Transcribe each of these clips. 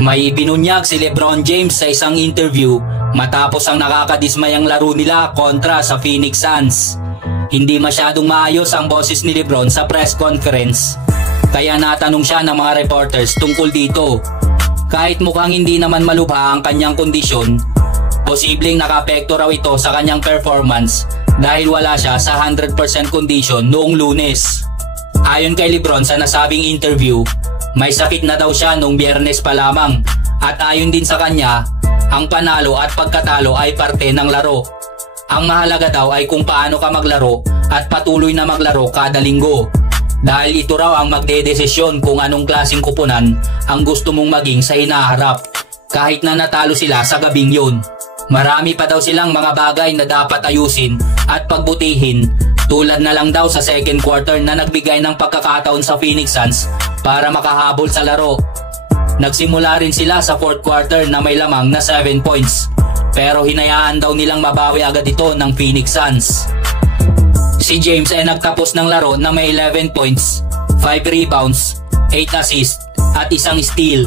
May ibinunyag si LeBron James sa isang interview matapos ang nakakadismayang laro nila kontra sa Phoenix Suns. Hindi masyadong maayos ang boses ni LeBron sa press conference, kaya natanong siya ng mga reporters tungkol dito. Kahit mukhang hindi naman malubha ang kanyang kondisyon, posibleng nakapekto raw ito sa kanyang performance dahil wala siya sa 100% condition noong Lunes. Ayon kay LeBron sa nasabing interview, may sakit na daw siya noong Biyernes pa lamang, at ayon din sa kanya, ang panalo at pagkatalo ay parte ng laro. Ang mahalaga daw ay kung paano ka maglaro at patuloy na maglaro kada linggo, dahil ito raw ang magdedesisyon kung anong klaseng kupunan ang gusto mong maging sa hinaharap kahit na natalo sila sa gabing yun. Marami pa daw silang mga bagay na dapat ayusin at pagbutihin, tulad na lang daw sa second quarter na nagbigay ng pagkakataon sa Phoenix Suns para makahabol sa laro. Nagsimula rin sila sa fourth quarter na may lamang na 7 points, pero hinayaan daw nilang mabawi agad ito ng Phoenix Suns. Si James ay nagtapos ng laro na may 11 points, 5 rebounds, 8 assists at isang steal.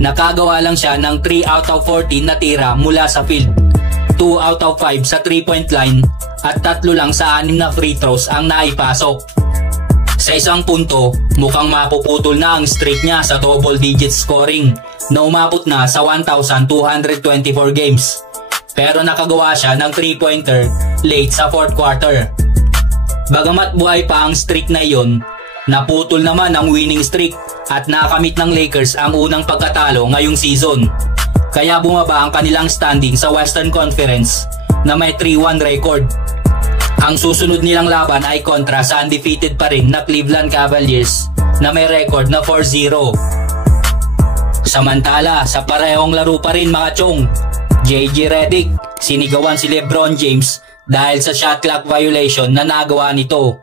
Nakagawa lang siya ng 3 out of 14 na tira mula sa field, 2 out of 5 sa 3-point line at 3 lang sa 6 na free throws ang naipasok. Sa isang punto, mukhang mapuputol na ang streak niya sa double digit scoring na umabot na sa 1,224 games. Pero nakagawa siya ng 3-pointer late sa fourth quarter. Bagamat buhay pa ang streak na iyon, naputol naman ang winning streak at nakamit ng Lakers ang unang pagkatalo ngayong season. Kaya bumaba ang kanilang standing sa Western Conference na may 3-1 record. Ang susunod nilang laban ay kontra sa undefeated pa rin na Cleveland Cavaliers na may record na 4-0. Samantala, sa parehong laro pa rin mga chong, JJ Redick, sinigawan si LeBron James dahil sa shot clock violation na nagawa nito.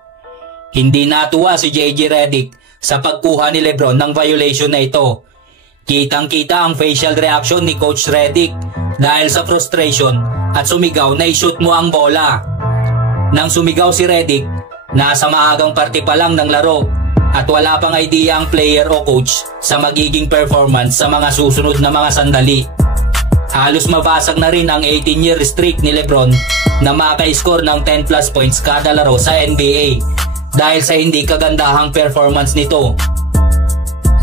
Hindi natuwa si JJ Redick sa pagkuha ni LeBron ng violation na ito. Kitang-kita ang facial reaction ni Coach Redick dahil sa frustration at sumigaw na i-shoot mo ang bola. Nang sumigaw si Redick, nasa maagang parte pa lang ng laro at wala pang idea ang player o coach sa magiging performance sa mga susunod na mga sandali. Halos mabasag na rin ang 18-year streak ni LeBron na maka-score ng 10+ points kada laro sa NBA dahil sa hindi kagandahang performance nito.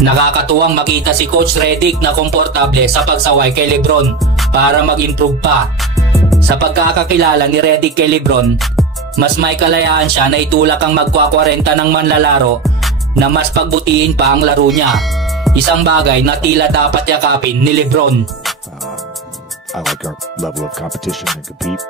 Nakakatuwang makita si Coach Redick na komportable sa pagsaway kay LeBron para mag-improve pa. Sa pagkakakilala ni Redick kay LeBron, mas may kalayaan siya na itulak ang magkwa-40 ng manlalaro na mas pagbutihin pa ang laro niya. Isang bagay na tila dapat yakapin ni LeBron. I like our level of competition and compete.